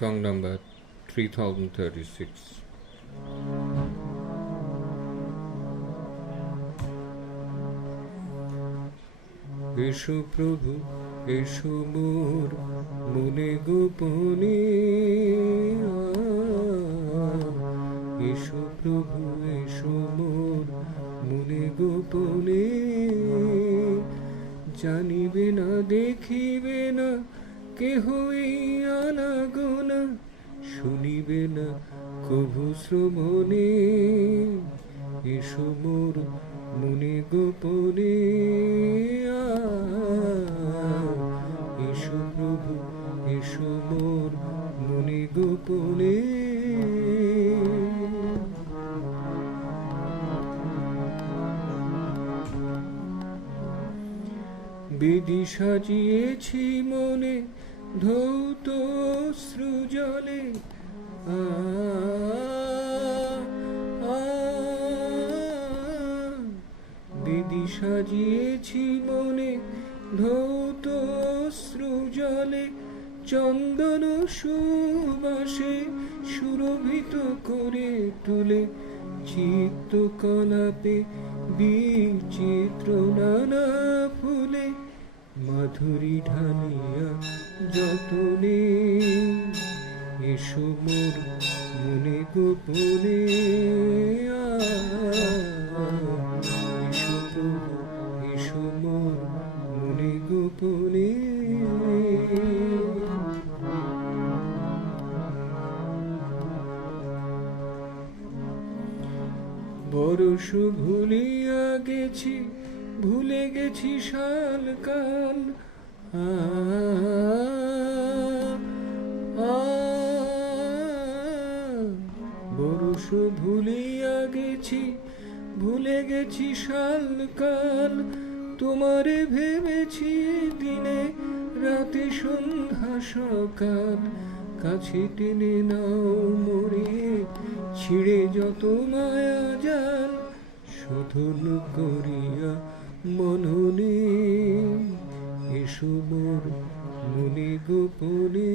Song number 3036. এসো প্রভু এসো মোর মনে গোপনে, এসো প্রভু এসো মোর মনে গোপনে, জানিবে না দেখিবে না কেহ এই আনাগোনা, শুনিবে না কভু শ্রবণে, এসো মোর মনে গোপনে, এসো প্রভু এসো মোর মনে গোপনে। বেদি সাজিয়েছি মনে ধৌত অশ্রুজলে, বেদি সাজিয়েছি মনে ধৌত অশ্রুজলে, চন্দন সুবাসে সুরভিত করে তুলে, চিত্ত কলাপে বিচিত্র নানা ফুলে, মাধুরী ঢালিয়া যতনে, এসো মোর মনে গোপনে, এসো প্রভু এসো মোর মনে গোপনে। বরষ ভুলিয়া গেছি ভুলে গেছি সাল কাল, বরষ ভুলিয়া গেছি ভুলে গেছি সাল কাল, তোমারে ভেবেছি দিনে রাতে সন্ধ্যা সকাল, কাছে টেনে নাও মোরে ছিঁড়ে যত মায়া জাল, শোধন করিয়া মননে, এসো মোর মনে গোপনে।